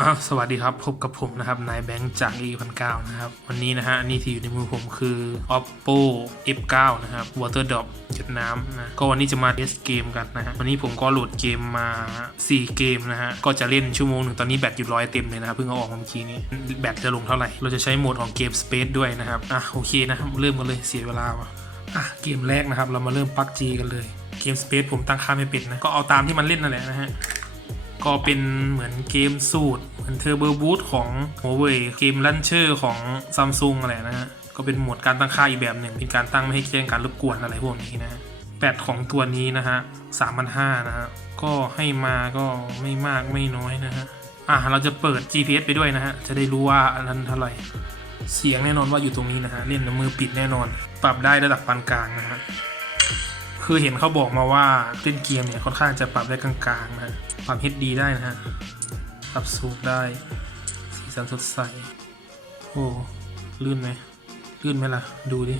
อ้าวสวัสดีครับ พบกับผมนะครับ นายแบงค์จาก e 1 9นะครับ วันนี้นะฮะ นี่ที่อยู่ในมือผมคือ oppo f9 นะครับ water drop หยดน้ำนะ ก็วันนี้จะมาเทสเกมกันนะฮะ วันนี้ผมก็โหลดเกมมา 4 เกมนะฮะ ก็จะเล่นชั่วโมงหนึ่งตอนนี้แบตอยู่ร้อยเต็มเลยนะครับ เพิ่งเอาออกเมื่อกี้นี้ แบตจะลงเท่าไหร่ เราจะใช้โหมดของเกม space ด้วยนะครับ อะโอเคนะ เริ่มกันเลย เสียเวลาว่ะ อะเกมแรกนะครับ เรามาเริ่มปักจีกันเลย เกม Space ผมตั้งค่าไม่เป็นนะ ก็เอาตามที่มันเล่นนั่นแหละนะฮะ ก็เป็นเหมือนเกมสูตร เหมือนเทอร์เบอร์บูทของ Huawei เกมลันเชอร์ของ Samsung อะไรนะฮะ ก็เป็นโหมดการตั้งค่าอีกแบบหนึ่ง เป็นการตั้งไม่ให้แจ้งการรบกวนอะไรพวกนี้นะแบตของตัวนี้นะฮะ3,500นะฮะ ก็ให้มาก็ไม่มากไม่น้อยนะฮะ อะเราจะเปิด GPS ไปด้วยนะฮะ จะได้รู้ว่าอันนั้นเท่าไหร่ เสียงแน่นอนว่าอยู่ตรงนี้นะฮะ เล่นมือปิดแน่นอน ปรับได้ระดับปานกลางนะฮะ คือเห็นเขาบอกมาว่าเล่นเกมเนี่ยค่อนข้างจะปรับได้กลางๆนะ ฮะปรับ HD ได้นะฮะปรับสูงได้ สีสันสดใส โอ้ลื่นไหมลื่นไหมล่ะ ดูดิ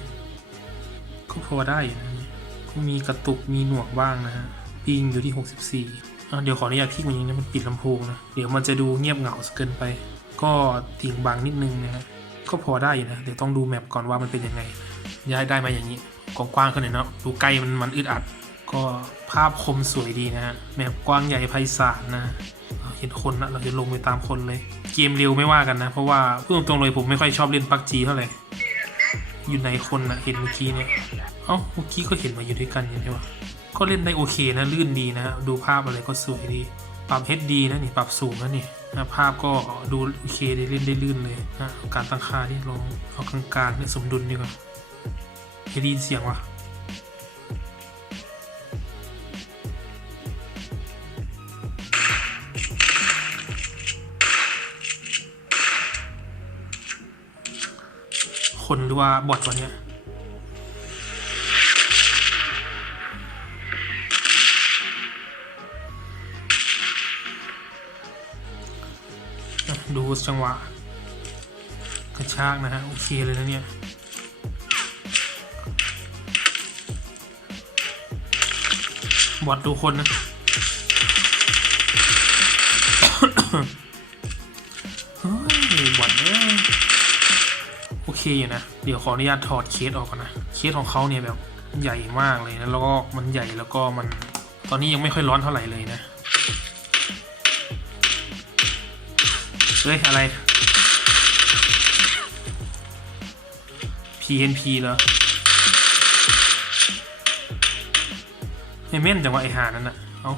ก็พอได้อยู่นะเนี่ยก็มีกระตุกมีหน่วงบ้างนะฮะปิงอยู่ที่ 64อะเดี๋ยวขออนุญาตที่มันยิงนะมันปิดลำโพงนะ เดี๋ยวมันจะดูเงียบเหงาเกินไป ก็ติ่งบางนิดนึงนะฮะก็พอได้อยู่นะ เดี๋ยวต้องดูแมปก่อนว่ามันเป็นยังไง ย้ายได้มาอย่างนี้กว้างๆขึ้นหน่อยเนาะดูใกล้มันมันอึดอัด ก็ ภาพคมสวยดีนะฮะแมปกว้างใหญ่ไพศาลนะเราเห็นคนนะเราจะลงไปตามคนเลย เกมเร็วไม่ว่ากันนะ เพราะว่าพูดตรงๆเลยผมไม่ค่อยชอบเล่นปักจีเท่าไหร่อยู่ในคนนะเห็นเมื่อกี้เนี่ยเอ้าเมื่อกี้ก็เห็นมาอยู่ด้วยกันย่างนี้วะก็เล่นได้โอเคนะลื่นดีนะฮะดูภาพอะไรก็สวยดี ปรับ HD นะนี่ปรับสูงนะนี่นะภาพก็ดูโอเคได้เล่นได้ลื่นเลยนะการตั้งค่าที่ลองเอากลางๆเนี่ยสมดุลดีกว่าเฮ้ยได้ยินเสียงวะ คนหรือว่าบอทวะเนี่ยดูจังหวะ กระชากนะฮะ โอเคเลยนะเนี่ยบอดดูคนนะ อเคอยู่นะ เดี๋ยวขออนุญาตถอดเคสออกก่อนนะ เคสของเขาเนี่ยแบบใหญ่มากเลยนะ แล้วก็มันใหญ่แล้วก็มัน ตอนนี้ยังไม่ค่อยร้อนเท่าไหร่เลยนะ เฮ้ย อะไร PNP เหรอไอเม่นจังวะไอหานั่นน่ะเอา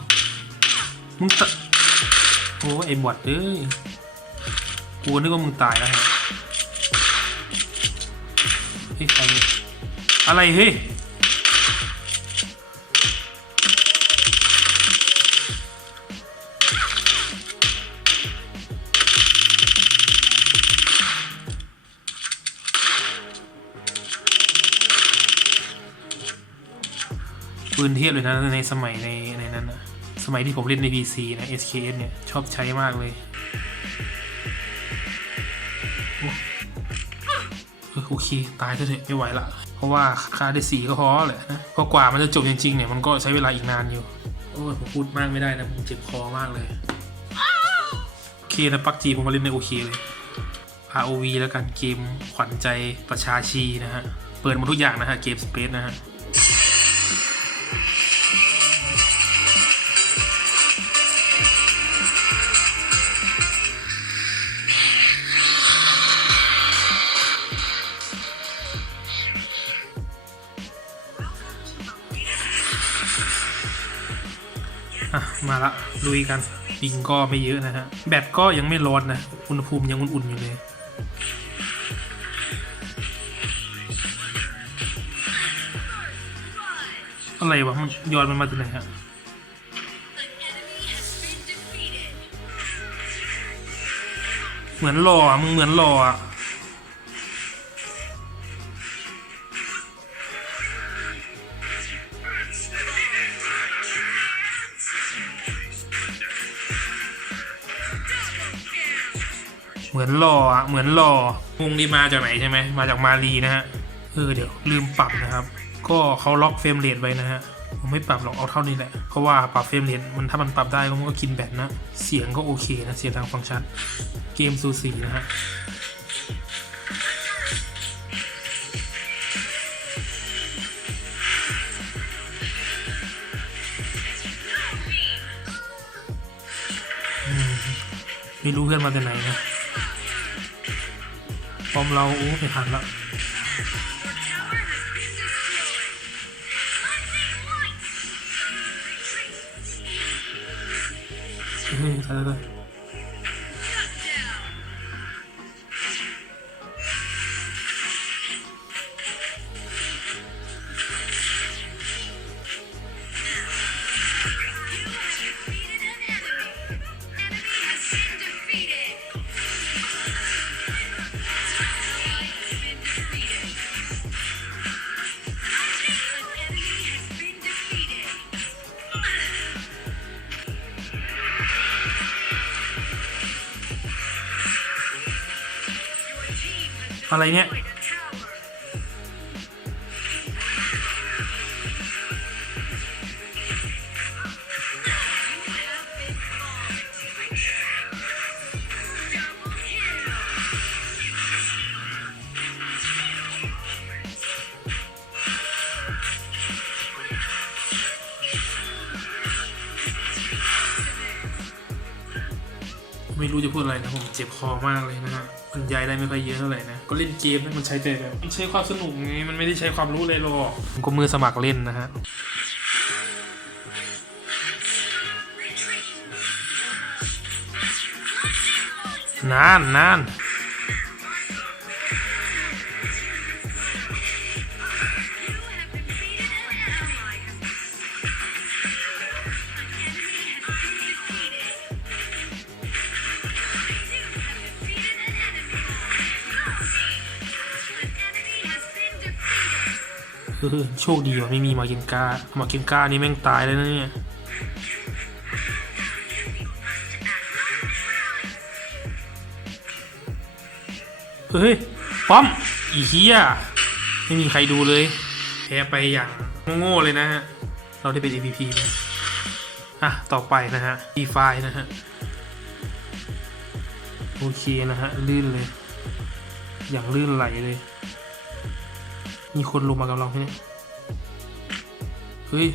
มึงตะโอ้ไอบอดเอ้ยกูนึกว่ามึงตายแล้วฮะ ฮ้ยใครเนี่ยอะไรเฮ้ยปืนเทียบเลยนะในสมัยในในนั้นนะสมัยที่ผมเล่นใน PC นะ SKS เนี่ย ชอบใช้มากเลย โอเค ตายเถอะเถอะไม่ไหวละ เพราะว่าค่าได้สีก็พอแหละนะเพราะกว่ามันจะจบจริงๆเนี่ยมันก็ใช้เวลาอีกนานอยู่ โอ้ยผมพูดมากไม่ได้นะผมเจ็บคอมากเลย โอเคนะปักจีผมมาเล่นในโอเคเลย ROV แล้วกันเกมขวัญใจประชาชีนะฮะ เปิดหมดทุกอย่างนะฮะเกมสเปซนะฮะ มาละลุยกันปิงก็ไม่เยอะนะฮะ แบตก็ยังไม่ร้อนนะ อุณหภูมิยังอุ่นๆอยู่เลยอะไรวะมันย้อนมันมาจากไหนฮะเหมือนหล่ออะมึงเหมือนหล่อ เหมือนหล่ออะเหมือนหล่อวงนี้มาจากไหนใช่ไหมมาจากมาลีนะฮะเออเดี๋ยวลืมปรับนะครับ ก็เขาล็อกเฟรมเรทไว้นะฮะผมไม่ปรับหรอกเอาเท่านี้แหละ เพราะว่าปรับเฟรมเรทมันถ้ามันปรับได้ก็มันก็กินแบตนะ เสียงก็โอเคนะ เสียงทางฟังก์ชันเกมซูสีนะฮะไม่รู้เพื่อนมาจากไหนนะ ปอมเราโอ้ไปพันละเฮ้ยทันแล้ว อะไรเนี่ย ไม่รู้จะพูดอะไรนะผมเจ็บคอมากเลยนะฮะ บรรยายได้ไม่ค่อยเยอะเท่าไหร่นะ ก็เล่นเกมนะมันใช้แต่แบบมันใช้ความสนุกไงมันไม่ได้ใช้ความรู้เลยหรอกผมก็มือสมัครเล่นนะฮะนานนาน เออโชคดีว่ะไม่มีมาเกนกามาเกนกานี่แม่งตายแล้วนะเนี่ยเฮ้ยป้อม อีเฮียไม่มีใครดูเลยแพ้ไปอย่างโง่ๆเลยนะฮะ เราได้เป็น MVP นะอะ ต่อไปนะฮะ d e f i นะฮะ โอเคนะฮะ ลื่นเลย อย่างลื่นไหลเลย มีคนลงมากับเราไหมเนี่ย เฮ้ย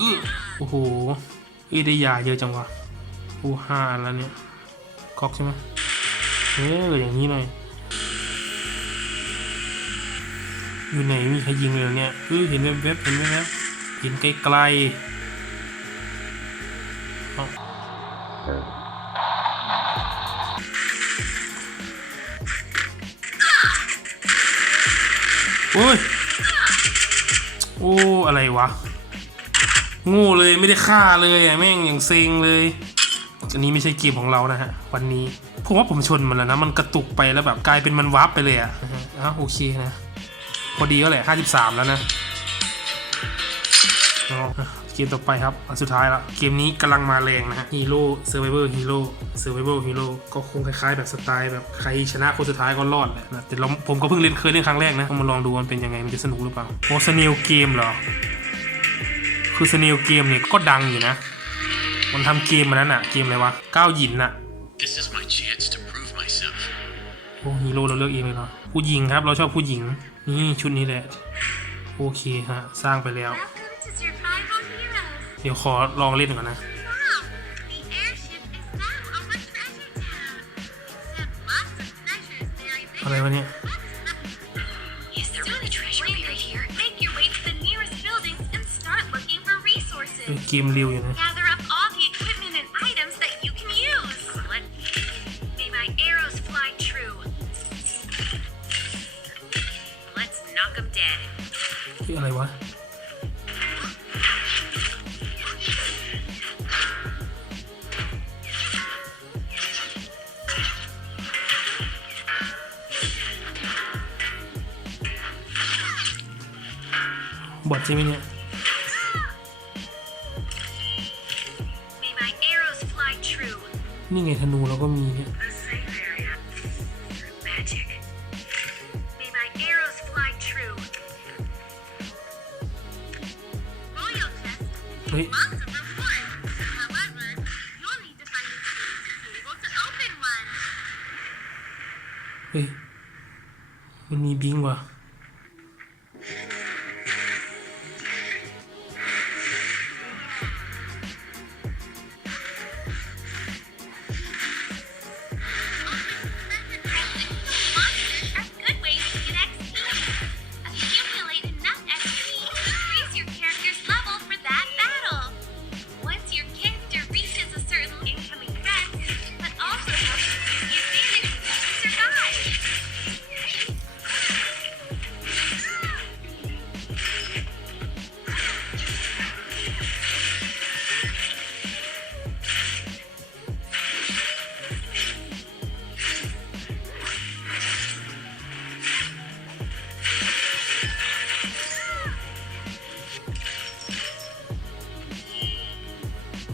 อื้อโอ้โหเอ้ได้ยาเยอะจังวะโอ้ห้านแล้วเนี่ยก๊อกใช่ไหมเอออย่างนี้หน่อยอยู่ไหนมีใครยิงเลยเหรอเนี่ยเออเห็นแวบๆเห็นไหมนะเห็นไกลๆ อาโอ้ยโอ้อะไรวะโง่เลยไม่ได้ฆ่าเลยอะแม่งอย่างเซ็งเลยอันนี้ไม่ใช่เกมของเรานะฮะ วันนี้ผมว่าผมชนมันแล้วนะมันกระตุกไปแล้วแบบกลายเป็นมันวับไปเลยอะนะฮะอ้าวโอเคนะ พอดีก็แหละห้าสิบสามแล้วนะเอาอะเกมต่อไปครับ อันสุดท้ายละ เกมนี้กำลังมาแรงนะฮะฮีโร่เซอร์ไ o เวอร์ฮีโร่เซอร์ไ o เวอร์ฮีโร่ก็คงคล้ายๆ แบบสไตล์แบบใครชนะคนสุดท้ายก็รอดแหละนะแต่เราผมก็เพิ่งเล่นเคยเล่นครั้งแรกนะต้องมาลองดูมันเป็นยังไงมันจะสนุกหรือเปล่าโอสเนลเกมเหรอ คือสเนลเกมเนี่ยก็ดังอยู่นะ มันทำเกมมานั้นอะเกมอะไรวะก้าวหยินอะ This is my chance to prove myself. โอ้ฮีโร่เราเลือกเองเลยเนาะผู้หญิงครับเราชอบผู้หญิงนี่ชุดนี้แหละโอเคฮะสร้างไปแล้ว เดี๋ยวขอลองเล่นก่อนนะ อะไรวะเนี่ยเกมเร็วอยู่นะคืออะไรวะ บอดจริงไหมเนี่ยนี่ไงธนูเราก็มีเนี่ฮ้ยเฮ้ยมันมีบิงว่ะ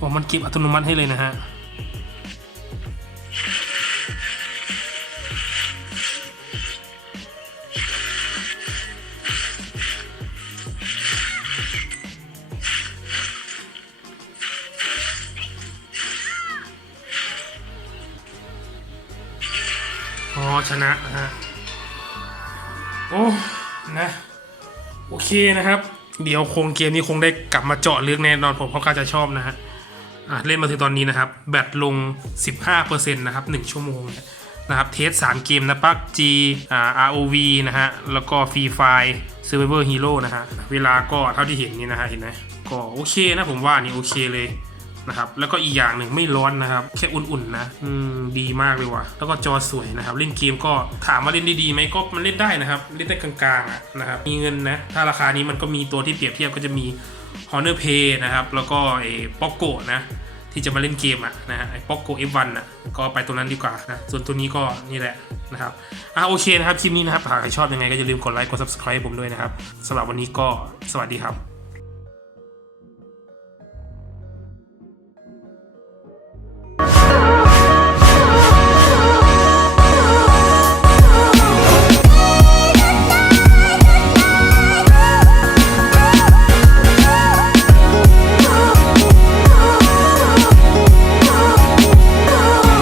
อ๋อมันเก็บอัตโนมัติให้เลยนะฮะอ๋อชนะนะฮะโอ้นะโอเคนะครับ เดี๋ยวคงเกมนี้คงได้กลับมาเจาะลึกแน่นอนผมเพราะก็จะชอบนะฮะ อะเล่นมาถึงตอนนี้นะครับ แบตลง 15%นะครับ1ชั่วโมงนะครับเทส3เกมนะปัก G อ่า ROV นะฮะ แล้วก็ Free Fire Survivor Hero นะฮะ เวลาก็เท่าที่เห็นนี่นะฮะ เห็นไหมก็โอเคนะผมว่านี่โอเคเลยนะครับ แล้วก็อีกอย่างหนึ่งไม่ร้อนนะครับ แค่อุ่นๆนะอืมดีมากเลยว่ะ แล้วก็จอสวยนะครับ เล่นเกมก็ถามว่าเล่นได้ดีไหมก็มันเล่นได้นะครับ เล่นได้กลางๆนะครับ มีเงินนะ ถ้าราคานี้มันก็มีตัวที่เปรียบเทียบก็จะมี Honor Pay นะครับ แล้วก็ไอ้ป๊อกโกนะ ที่จะมาเล่นเกมอะนะฮะไอ้ Poco F1 อะก็ไปตัวนั้นดีกว่านะ ส่วนตัวนี้ก็นี่แหละนะครับ อะโอเคนะครับ คลิปนี้นะครับ หากใครชอบยังไงก็อย่าลืมกดไลค์ กด subscribe ผมด้วยนะครับสำหรับวันนี้ก็สวัสดีครับ